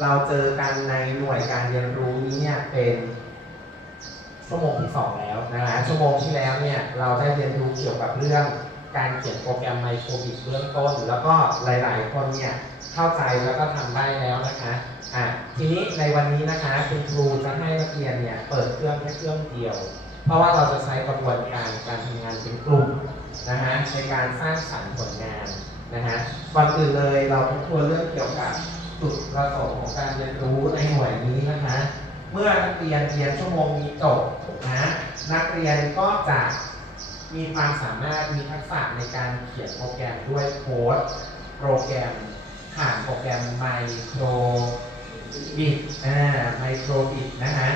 เราเจอกันในหน่วยการเรียนรู้นี้เนี่ยเป็นชั่วโมงที่2แล้วนะฮะชั่วโมงที่แล้วเนี่ยเราได้เรียนรู้เกี่ยวกับเรื่องการเขียนโปรแกรมไมโครบิตเบื้องต้น แล้วก็หลาย ๆ คนเนี่ยเข้าใจแล้วก็ทำได้แล้วนะคะอะทีนี้ในวันนี้นะคะคุณครูจะให้นักเรียนเนี่ยเปิดเครื่องแค่เครื่องเดียว เพราะว่าเราจะใช้กระบวนการการทำงานเป็นกลุ่มนะฮะในการสร้างสรรค์ผลงานนะฮะก่อนอื่นเลยเราทบทวนเรื่องเกี่ยวกับ จุดประสงค์ของการเรียนรู้ในหน่วยนี้นะคะ เมื่อนักเรียนเรียนชั่วโมงนี้จบนะนักเรียนก็จะมีความสามารถมีทักษะในการเขียนโปรแกรมด้วยโค้ดโปรแกรมผ่านโปรแกรม Micro Bit อ่า Micro Bit นะฮะ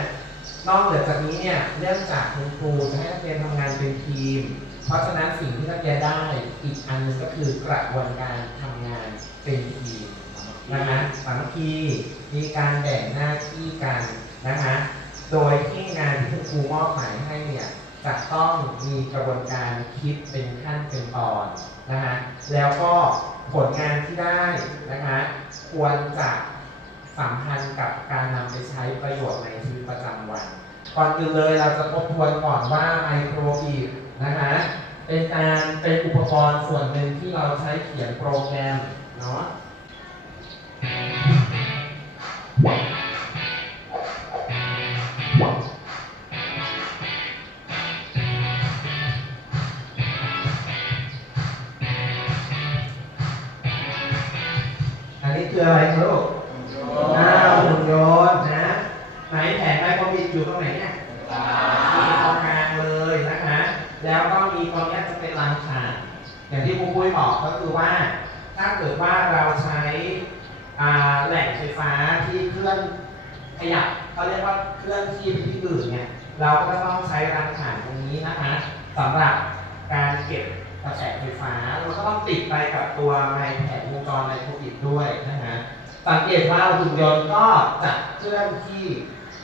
นอกเหนือจากนี้เนี่ยเนื่องจากคุณครูจะให้นักเรียนทำงานเป็นทีม เพราะฉะนั้นสิ่งที่นักเรียนได้อีกอันนึงก็คือกระบวนการทำงานเป็นทีมนะฮะามัคคีมีการแบ่งหน้าที่กันนะคะ โดยที่งานที่ครูมอบหมายให้เนี่ยจะต้องมีกระบวนการคิดเป็นขั้นเป็นตอนนะคะแล้วก็ผลงานที่ได้นะคะควรจะสัมพันธ์กับการนำไปใช้ประโยชน์ในชีวิตประจำวันก่อนอื่นเลยเราจะทบทวนก่อนว่าไมโครบีดนะคะเป็นการเป็นอุปกรณ์ส่วนหนึ่งที่เราใช้เขียนโปรแกรมเนาะ อันนี้คืออะไรครับลูกอ้าวหุ่นยนต์นะ ไหนแผงไมโครบิดอยู่ตรงไหนเนี่ยมีตรงกลางเลยนะคะ แล้วก็มีตรงเนี้ยจะเป็นรังถ่าอย่างที่ครูปุ้ยบอกก็คือว่า ถ้าเกิดว่าเราใช้ แหล่งไฟฟ้าที่เคลื่อนขยับเขาเรียกว่าเคลื่อนที่ไปที่อื่นเนี่ยเราก็จะต้องใช้รังถ่านตรงนี้นะคะสำหรับการเก็บกระแสไฟฟ้าเราก็ต้องติดไปกับตัวไมแผงวงจรไมโครบิดด้วยนะคะสังเกตว่าหุ่นยนต์ก็จะเคลื่อนที่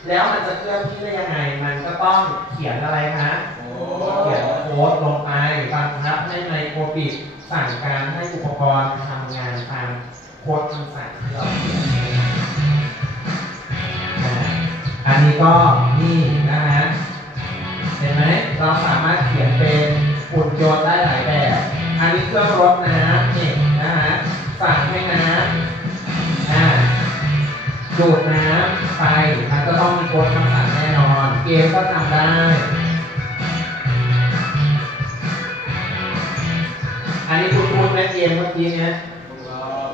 แล้วมันจะเคลื่อนที่ได้ยังไง มันก็ต้องเขียนอะไรคะเขียนโค้ดลงไปบังคับให้ไมโครบิดสั่งการให้อุปกรณ์ทำงานตาม ค้ดคำสั่งที่เราเขียนอ่าอันนี้ก็นี่นะฮะ เห็นไหม เราสามารถเขียนเป็นหุ่นยนต์ได้หลายแบบ อันนี้เครื่องรดน้ำนี่นะฮะ สั่งให้น้ำอ่าดูดน้ำไปมันก็ต้องมีโค้ดคำสั่งแน่นอน เกมก็ทำได้อันนี้คุณคุณในเกมเมื่อกี้เนี้ย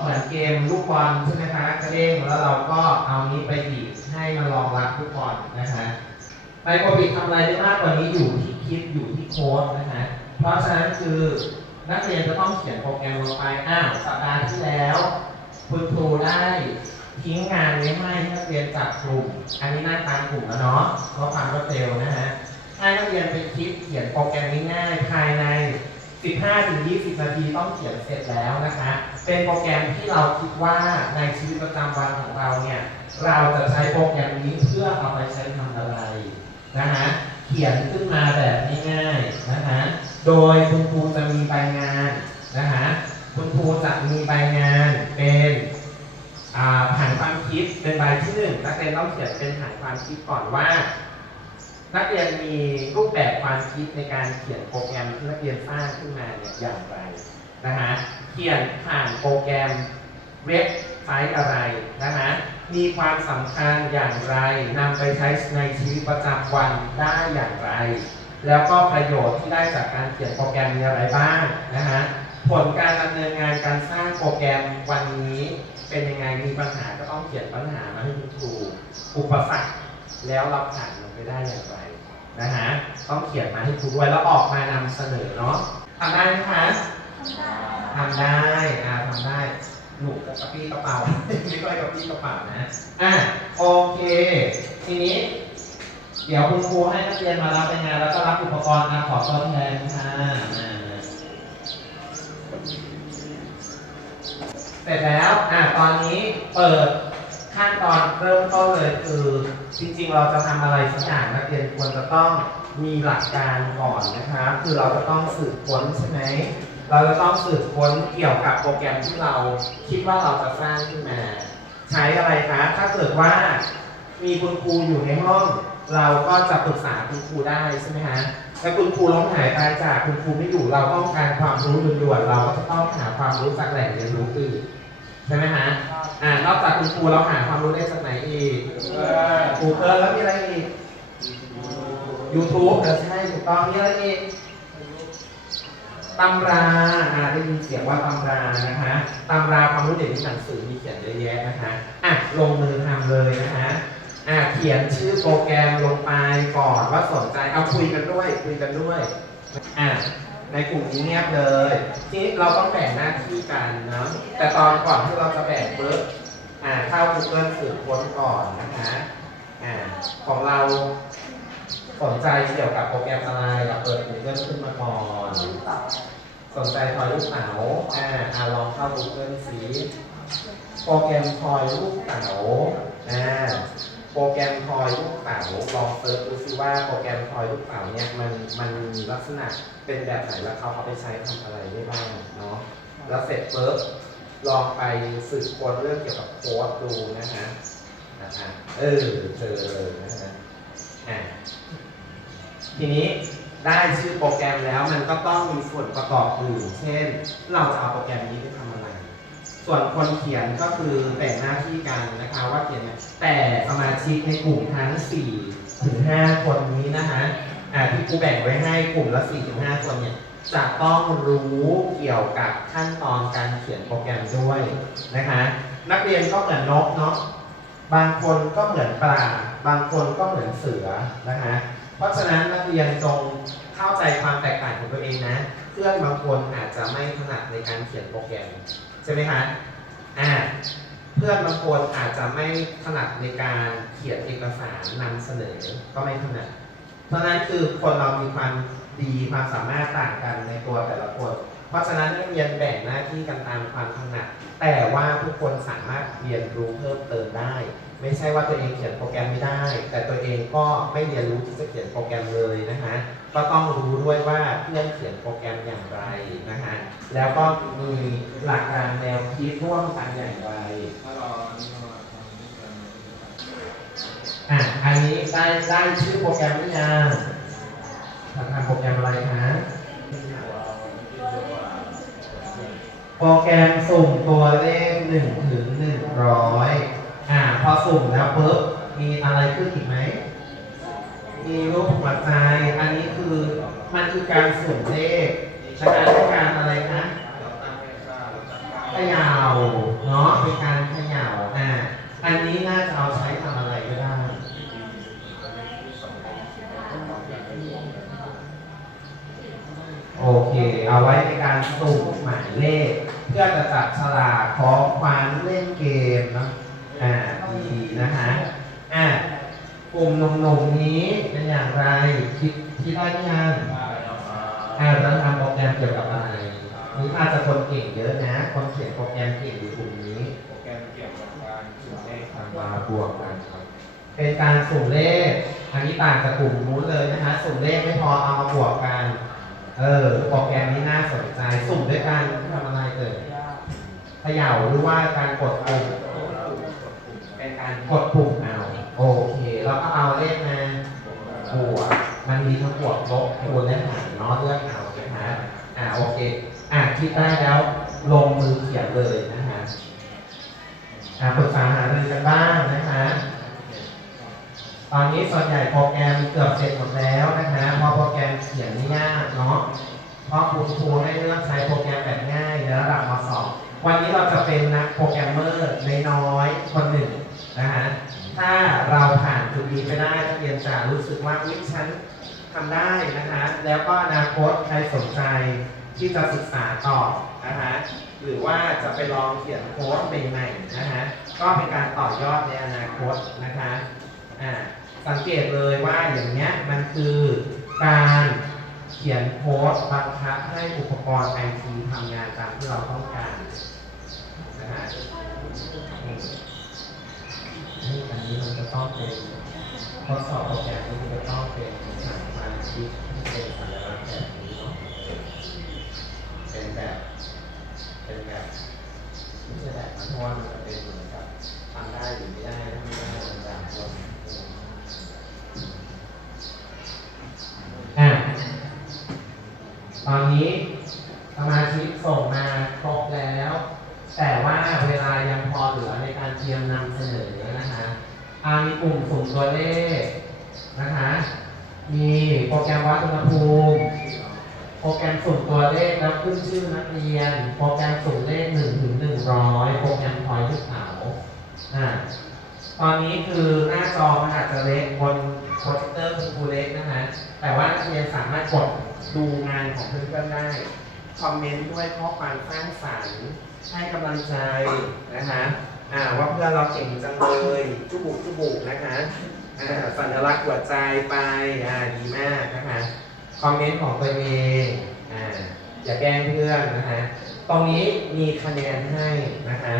เหมือนเกมลูกบอลใช่ไหมคะกระเด้งแล้วเราก็เอานี้ไปบีบให้มันรองรับลูกบอลนะคะไมโครบิดทำอะไรได้มากกว่านี้อยู่ที่คิดอยู่ที่โค้ดนะคะเพราะฉะนั้นคือนักเรียนจะต้องเขียนโปรแกรมลงไปอ้าวสัปดาห์ที่แล้วคุณครูได้ทิ้งงานไว้ให้นักเรียนจับกลุ่ม อันนี้หน้าตามกลุ่มแล้วเนาะเพราะความรวดเร็วนะฮะให้นักเรียนไปคิดเขียนโปรแกรมง่ายๆภายใน 15-20 นาทีต้องเขียนเสร็จแล้วนะคะ เป็นโปรแกรมที่เราคิดว่าในชีวิตประจำวันของเราเนี่ย เราจะใช้โปรแกรมนี้เพื่อเอาไปใช้ทำอะไรนะฮะเขียนขึ้นมาแบบง่ายๆนะฮะโดยคุณครูจะมีใบงานนะฮะคุณครูจะมีใบงานเป็นอ่าฐานความคิดเป็นใบที่หนึ่งนักเรียนต้องเขียนเป็นฐานความคิดก่อนว่า นักเรียนมีรูปแบบความคิดในการเขียนโปรแกรมที่นักเรียนสร้างขึ้นมาเนี่ยอย่างไรนะฮะ เขียนผ่านโปรแกรมเว็บไซต์อะไรนะฮะมีความสำคัญอย่างไรนำไปใช้ในชีวิตประจำวันได้อย่างไร แล้วก็ประโยชน์ที่ได้จากการเขียนโปรแกรมมีอะไรบ้างนะฮะผลการดำเนินงานการสร้างโปรแกรมวันนี้เป็นยังไงมีปัญหาก็ต้องเขียนปัญหามาให้คุณครูอุปสรรคแล้วเราผ่านมันไปได้อย่างไรนะฮะต้องเขียนมาให้ครูด้วยแล้วออกมานำเสนอเนาะทำได้ไหมคะทำได้ อ่าทำได้หนูกับกระปี้กระเป๋าไม่ค่อยกระปี้กระเป๋านะ อะโอเค ทีนี้ เดี๋ยวคุณครูให้นักเรียนมารับเป็นงานแล้วก็รับอุปกรณ์มาขอตัวแทนค่ะเสร็จแล้วอะตอนนี้เปิดขั้นตอนเริ่มต้นเลยคือจริงๆ เราจะทำอะไรสักอย่างนักเรียนควรจะต้องมีหลักการก่อนนะคะ คือเราจะต้องสืบค้นใช่ไหม เเราจะต้องสืบค้นเกี่ยวกับโปรแกรมที่เราคิดว่าเราจะสร้างขึ้นมา ใช้อะไรคะ ถ้าเกิดว่ามีคุณครูอยู่ในห้อง เราก็จะปรึกษาคุณครูได้ใช่ไหมฮะถ้าคุณครูล้มหายตายจากคุณครูไม่อยู่เราต้องการความรู้ด่วนๆเราก็จะต้องหาความรู้จากแหล่งเรียนรู้อื่นใช่ไหมฮะอ่านอกจากคุณครูเราหาความรู้ได้จากไหนอีก Google แล้วมีอะไรอีก YouTube เออใช่ถูกต้องมีอะไรอีก ตำราอ่าได้ยินเสียงว่าตำรานะคะตำราความรู้เด็กในหนังสือมีเขียนเยอะแยะนะคะอะลงมือทำเลยนะคะอะเขียนชื่อโปรแกรมลงไปก่อนว่าสนใจเอาคุยกันด้วยคุยกันด้วยอะในกลุ่มนี้เงียบเลยทีนี้เราต้องแบ่งหน้าที่กันเนาะแต่ตอนก่อนที่เราจะแบ่งปุ๊บอ่าเข้า Google สืบค้นก่อนนะคะอ่าของเรา สนใจเกี่ยวกับโปรแกรมอะไรเราเปิด Google ขึ้นมาก่อน สนใจทอยลูกเต๋าอ่าอ่าลองเข้า Google สิโปรแกรมทอยลูกเต๋าอ่าโปรแกรมทอยลูกเต๋าลองเซิร์ชดูซิว่าโปรแกรมทอยลูกเต๋าเนี่ยมันมันมีลักษณะเป็นแบบไหนแล้วเขาเอาไปใช้ทำอะไรได้บ้างเนาะแล้วเสร็จปุ๊บลองไปสืบค้นเรื่องเกี่ยวกับโค้ดดูนะฮะนะฮะเออเจอเลยนะฮะอ่า ทีนี้ได้ชื่อโปรแกรมแล้วมันก็ต้องมีส่วนประกอบอื่น เช่น เราจะเอาโปรแกรมนี้ไปทำอะไร ส่วนคนเขียนก็คือแบ่งหน้าที่กันนะคะว่าเขียนแต่สมาชิกในกลุ่มทั้ง4ถึง5คนนี้นะคะอ่าที่ครูแบ่งไว้ให้กลุ่มละ4ถึง5คนเนี่ยจะต้องรู้เกี่ยวกับขั้นตอนการเขียนโปรแกรมด้วยนะคะ นักเรียนก็เหมือนนกเนาะบางคนก็เหมือนปลาบางคนก็เหมือนเสือนะคะ เพราะฉะนั้นนักเรียนจงเข้าใจความแตกต่างของตัวเองนะ เพื่อนบางคนอาจจะไม่ถนัดในการเขียนโปรแกรมใช่ไหมคะอ่าเพื่อนบางคนอาจจะไม่ถนัดในการเขียนเอกสารนำเสนอก็ไม่ถนัดเพราะฉะนั้นคือคนเรามีความดีความสามารถต่างกันในตัวแต่ละคน ราะฉะนั้นนักเรียนแบ่งหน้าที่กันตามความถนัดแต่ว่าทุกคนสามารถเรียนรู้เพิ่มเติมได้ ไม่ใช่ว่าตัวเองเขียนโปรแกรมไม่ได้ แต่ตัวเองก็ไม่เรียนรู้ที่จะเขียนโปรแกรมเลยนะคะก็ต้องรู้ด้วยว่าเพื่อนเขียนโปรแกรมอย่างไรนะคะแล้วก็มีหลักการแนวคิดร่วมกันอย่างไรอะอันนี้ได้ได้ชื่อโปรแกรมหรือยังทำทำโปรแกรมอะไรคะ โป รแกรมสุ่มตัวเลขหนึ่งถึงหนึ่งร้อยอ่าพอสุ่มแล้วปุ๊บมีอะไรขึ้นอีกไหม มีรูปหัวใจ อันนี้คือมันคือการสุ่มเลขฉะนั้นการอะไรคะเขย่าเนาะ เป็นการเขย่าอ่า อันนี้น่าจะเอาใช้ทำอะไรก็ได้ โอเค เอาไว้ในการสุ่มหมายเลข เพื่อจะจับฉลากของขวัญเล่นเกมเนาะอ่าดีนะฮะอ่ากลุ่มหนุ่มๆนี้เป็นอย่างไร คิดคิดได้หรือยังอ่าเราทำโปรแกรมเกี่ยวกับอะไรนี่อาจจะคนเก่งเย อะนะ คนเขียนโปรแกรมเก่งอยู่กลุ่มนี้ทำมาบวกกันครับ เป็นการสุ่มเลข อันนี้ต่างจากกลุ่มนู้นเลยนะคะ สุ่มเลขไม่พอเอามาบวกกัน เออ โปรแกรมนี้น่าสนใจ สุ่มด้วยการทำอะไรเอ่ยเขย่าหรือว่าการกดปุ่มเป็นการกดปุ่มเอา โอเค แล้วก็เอาเลขมาบวก มันมีทั้งบวกลบคูณและหารเนาะเลือกเอานะคะอ่าโอเค อ่าคิดได้แล้ว ลงมือเขียนเลยนะคะอ่าปรึกษาหารือกันบ้างนะคะตอนนี้ส่วนใหญ่โปรแกรมเกือบเสร็จหมดแล้วนะคะเพราะโปรแกรมเขียนไม่ยากเนาะเพราะคุณครูให้เลือกใช้โปรแกรมแบบง่ายในระดับม .2 วันนี้เราจะเป็นนักโปรแกรมเมอร์ในน้อยคนหนึ่งนะฮะถ้าเราผ่านจุดนี้ไปได้นักเรียนจะรู้สึกว่าวิฉันทำได้นะคะแล้วก็อนาคตใครสนใจที่จะศึกษาต่อ นะคะหรือว่าจะไปลองเขียนโค้ดใหม่ๆนะคะก็เป็นการต่อยอดในอนาคตนะคะอ่าสังเกตเลยว่าอย่างเนี้ยมันคือการเขียนโค้ดบังคับให้อุปกรณ์ไอทีทำงานตามที่เราต้องการนะคะนี่อันนี้มันจะต้องเป็นทดสอบโปรแกรมนี้มันจะต้องเป็นสามพันชิปที่เป็นสัญลักษณ์แบบนี้เนาะเป็นแบบ เพราะว่ามันจะเป็นเหมือนกับทำได้หรือไม่ได้ถ้าไม่ได้มันจะลงอะตอนนี้สมาชิกส่งมาครบแล้ว แต่ว่าเวลายังพอเหลือในการ เตรียมนำเสนอนะคะอามีกลุ่มสุ่มตัวเลขนะคะ มีโปรแกรมวัดอุณหภูมิโปรแกรมสุ่มตัวเลขแล้วขึ้นชื่อนักเรียน โปรแกรมสุ่มเลข1ถึง100โปรแกรมพอยต์ลูกเต๋าอ่าตอนนี้คือหน้าจอมันอาจจะเล็กบนโปรเจคเตอร์คุณครูเล็กนะคะแต่ว่านักเรียนสามารถกดดูงานของเพื่อนๆได้คอมเมนต์ด้วยข้อความสร้างสรรค์ให้กำลังใจนะคะ อ่าว่าเพื่อนเราเก่งจังเลยจุบุกจุบุกนะคะอ่าสัญลักษณ์หัวใจไปอ่าดีมากนะคะคอมเมนต์ของตัวเองอ่าอย่าแกล้งเพื่อนนะคะตรงนี้มีคะแนนให้นะคะ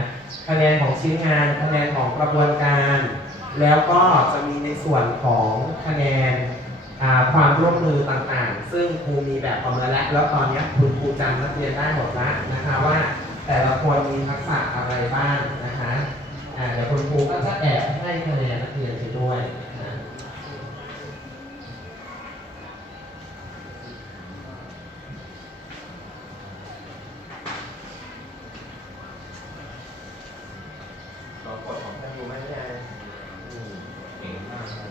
คะแนนของชิ้นงานคะแนนของกระบวนการ แล้วก็จะมีในส่วนของคะแนนอ่าความร่วมมือต่างๆ ซึ่งครูมีแบบออกมาแล้วแล้วตอนนี้คุณครูจำนักเรียนได้หมดแล้วนะคะว่า แต่ละคนมีทักษะอะไรบ้างนะคะอ่าเดี๋ยวคุณครูก็จะแอบให้คะแนนนักเรียนไปด้วยนะเรากดของท่านอยู่ไหมเนี่ยอืมเก่งมากครับ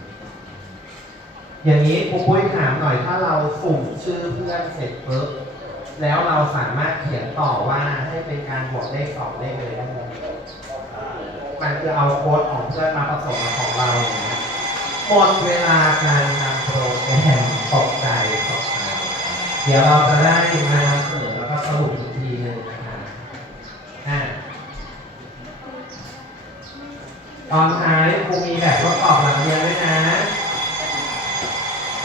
อย่างนี้ครูปุ้ยถามหน่อยถ้าเราสุ่มชื่อเพื่อนเสร็จปุ๊บ แล้วเราสามารถเขียนต่อว่าให้เป็นการบวกเลขสองเลขเลยได้ไหมมันคือเอาโค้ดของเพื่อนมาผสมกับของเราอย่างเงี้ยหมดเวลาการทำโปรแกรมตกใจตกใจเดี๋ยวเราจะได้มานำเสนอแล้วก็สรุปอีกทีหนึ่งนะครับตอนท้ายครูมีแบบทดสอบหลังเรียนด้วยนะ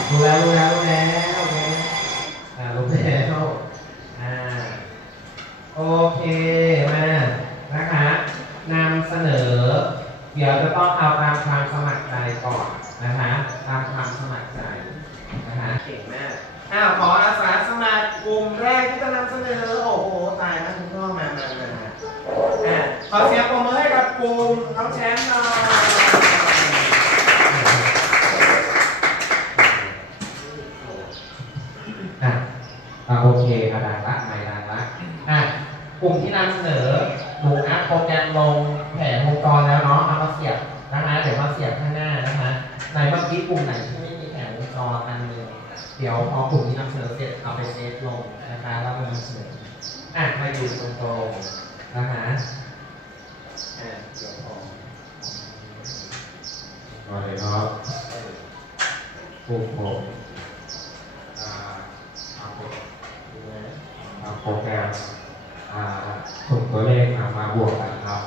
รู้แล้วรู้แล้วรู้แล้วโอเคอ่ารู้แล้วอ่า โอเคมานะคะนำเสนอ เดี๋ยวจะต้องเอาตามความสมัครใจก่อนนะคะ ตามความสมัครใจนะคะเก่งมากอ้าวขออาสาสมัครกลุ่มแรกที่จะนำเสนอโอ้โหตายแล้วคุณพ่อมามามามา อะขอเสียงปรบมือให้กับกลุ่มน้องแชมป์หน่อยอะอะโอเคอะดังละไม่ดังละอะกลุ่มที่นำเสนอหนูอัพโปรแกรมลงแผนวงจรแล้วเนาะเอามาเสียบนะคะเดี๋ยวมาเสียบข้างหน้า นะคะในเมื่อกี้กลุ่มไหนที่ไม่มีแผนวงจรอันหนึงเดี๋ยวพอกลุ่มนี้นำเสนอเสร็จเอาไปเซฟลงนะคะแล้วก็นำเสนออะมาอยู่ตรงๆนะคะอ่าเดี๋ยวพอสวัสดีครับผู้ผมอ่าทำโปรดูนะทำโปรแกรมอ่าส่งตัวเลขมามาบวกกันครับ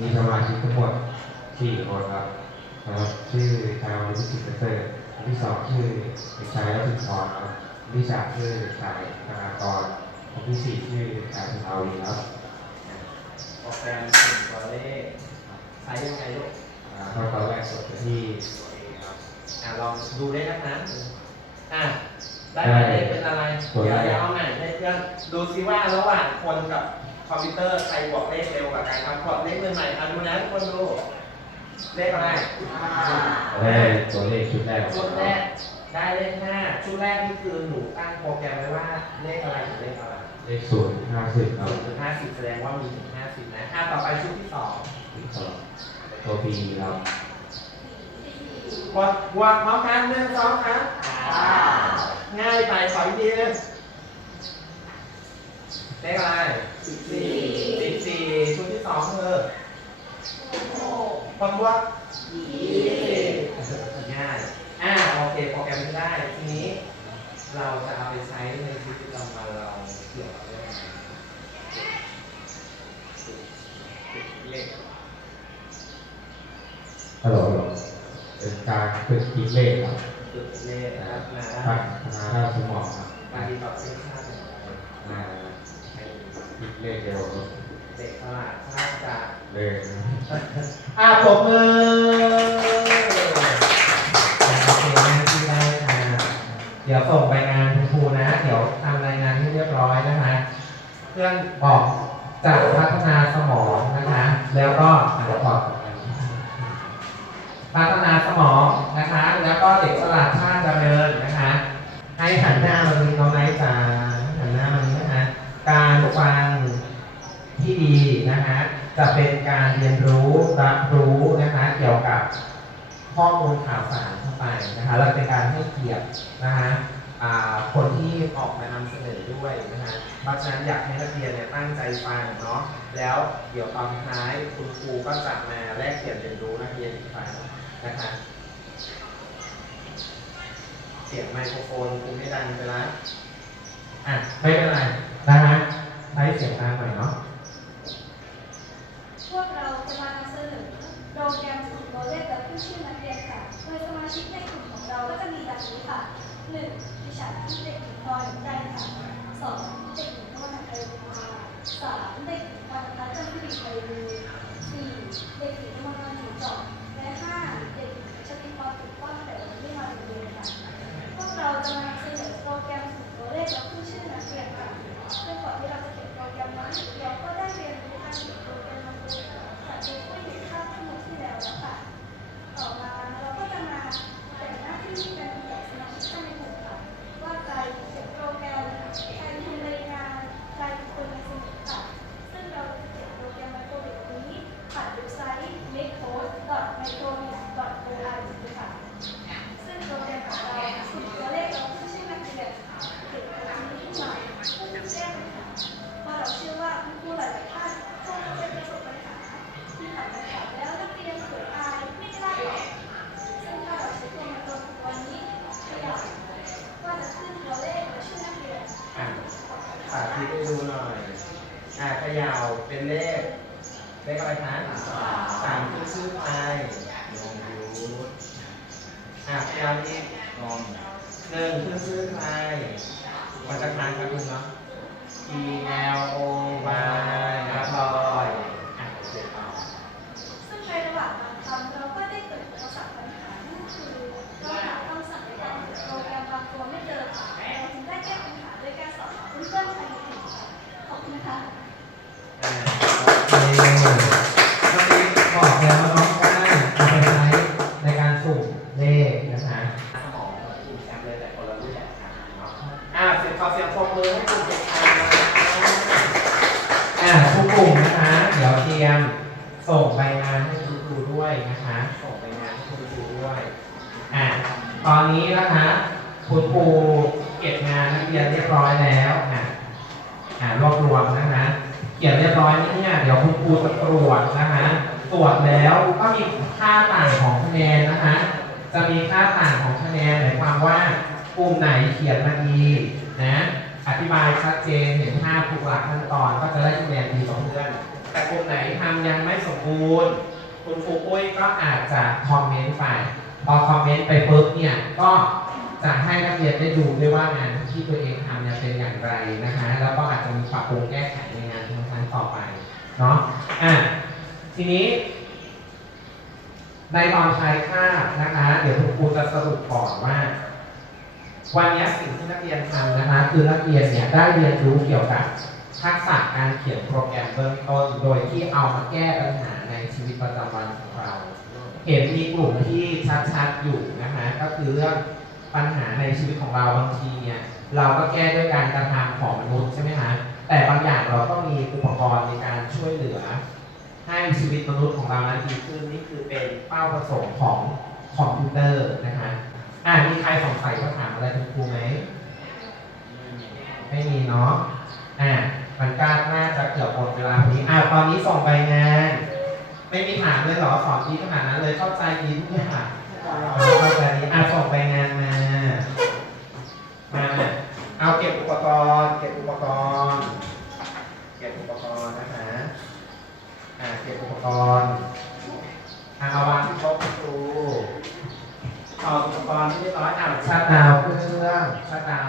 มีสมาชิกทั้งหมดสี่คนครับ นะครับชื่อชายวัยที่สิบเปอร์เซ็นต์คนที่สองชื่อเด็กชายรัติพรครับคนที่สามชื่อเด็กชายธนากรคนที่สี่ชื่อเด็กชายสุภาวีครับโปรแกรมสุ่มตัวเลขใช้ยังไงลูกอ่าขั้นตอนแรกสดไปที่ตัวเองครับอ่าลองดูได้นะคะอ่าได้หมายเลขเป็นอะไรตัวเดี๋ยวแรกเดี๋ยวเอาใหม่ให้เพื่อนดูซิว่าระหว่างคนกับคอมพิวเตอร์ใครบวกเลขเร็วกว่ากันครับกดเลขใหม่ๆมาดูนะทุกคนดู เลขอะไรได้ตัวเลขชุดแรกชุดแรกได้เลขห้าชุดแรกนี่คือหนูตั้งโปรแกรมไว้ว่าเลขอะไรถึงเลขอะไรเลขศูนย์ห้าสิบครับศูนย์ถึงห้าสิบแสดงว่ามีถึงห้าสิบนะอะต่อไปชุดที่สองสองตัวปีครับกดบวกพร้อมกันหนึ่งสองครับง่ายไปขออีกทีหนึงเลขอะไรสิบสี่สิบสี่ชุดที่สองคือ คนบวกยี่สิบง่ายอ่าโอเคโปรแกรมนี้ได้ทีนี้ เราจะเอาไปใช้ในชีวิตประจำวันเราเกี่ยวกับเรื่องอะไรเลขฮัลโหลเป็นการฝึกคิดเลขครับฝึกเลขนะครับมาพัฒนาด้านสมองครับปฏิบัติเส้นชาติอย่างไรอ่าคิดเลขเร็วครับ เด็กตลาดชาติจากเลขอ่าปรบมือโอเคหน้าที่ได้ค่ะเดี๋ยวส่งไปงานคุณครูนะ เดี๋ยวทำรายงานให้เรียบร้อยนะคะเพื่อนบอกจะพัฒนาสมแล้วก็อาจจะพอดพัฒนาสมองนะคะ แล้วก็เด็กฉลาดชาติเจริญนะคะ ให้หันหน้ามานี้น้องไนท์จ๋าหันหน้ามานี้นะคะ การฟัง ที่ดีนะคะจะเป็นการเรียนรู้รับรู้นะคะเกี่ยวกับข้อมูลข่าวสารเข้าไปนะคะและเป็นการให้เกียรตินะคะคนที่ออกมานำเสนอด้วยนะคะเพราะฉะนั้นอยากให้นักเรียนเนี่ยตั้งใจฟังเนาะแล้วเดี๋ยวตอนท้ายคุณครูก็จะมาแลกเปลี่ยนเรียนรู้นักเรียนอีกครั้งนะคะเสียงไมโครโฟนคุณไม่ดังไปแล้วอะไม่เป็นไรนะฮะใช้เสียงดังหน่อยเนาะ วกเราจะมานำเสนอโปรแกรมฝึกตัวเลขและผู้ชื่อนักเรียนค่ะโดยสมาชิกในกลุ่มของเราก็จะมีดังนี้ค่ะ 1. ดิฉันเด็กหญิงพลอยได้ค่ะ 2. เด็กหญิงนวลไทยบุญมามเด็กหญิงปันธะจันทร์พิริไทยบูสี่เด็กหญิงนวลนันถูจอ นะคะส่งใบงานคุณครูด้วยอ่าตอนนี้นะคะคุณครูเก็บงานนักเรียนเรียบร้อยแล้วอะอ่ารวบรวมนะคะเขียนเรียบร้อยนี่เนี่ยเดี๋ยวคุณครูจะตรวจนะคะตรวจแล้วก็มีค่าต่างของคะแนนนะคะจะมีค่าต่างของคะแนนหมายความว่ากลุ่มไหนเขียนมาดีนะอธิบายชัดเจนเห็นภาพทุกหลักขั้นตอนก็จะได้คะแนนดีกว่าเพื่อนแต่กลุ่มไหนทำยังไม่สมบูรณ์ คุณครูปุ้ยก็อาจจะคอมเมนต์ไป พอคอมเมนต์ไปปุ๊บเนี่ยก็จะให้นักเรียนได้ดูด้วยว่างานที่ตัวเองทำเนี่ยเป็นอย่างไรนะคะ แล้วก็อาจจะมีปรับปรุงแก้ไขในงานครั้งต่อไปเนาะอะทีนี้ ในตอนท้ายคาบนะคะ เดี๋ยวคุณครูจะสรุปก่อนว่า วันนี้สิ่งที่นักเรียนทำนะคะ คือนักเรียนเนี่ยได้เรียนรู้เกี่ยวกับทักษะการเขียนโปรแกรมเบื้องต้น โดยที่เอามาแก้ปัญหาใน ประจำวันของเรา เห็นมีกลุ่มที่ชัดๆอยู่นะคะก็คือเรื่องปัญหาในชีวิตของเราบางทีเนี่ยเราก็แก้ด้วยการกระทำของมนุษย์ใช่ไหมคะแต่บางอย่างเราก็มีอุปกรณ์ในการช่วยเหลือ ให้ชีวิตมนุษย์ของเรานั้นดีขึ้นนี่คือเป็นเป้าประสงค์ของคอมพิวเตอร์นะคะอ่ามีใครสงสัยคำถามอะไรคุณครูไหมไม่มีเนาะอ่ามันก็น่าจะเกือบหมดเวลาพอดีอ่าตอนนี้ส่งใบงาน ไม่มีถามเลยเหรอสอนดีขนาดนั้นเลยเข้าใจดีทุกอย่างเข้าใจดีอาส่งไปงานมา มาเอาเก็บอุปกรณ์ เก็บอุปกรณ์ เก็บอุปกรณ์นะฮะอ่าเก็บอุปกรณ์ทางอาวางที่โต๊ะครูเอาอุปกรณ์ที่ร้อยอ่านชัดาวเครื่องชัดดาว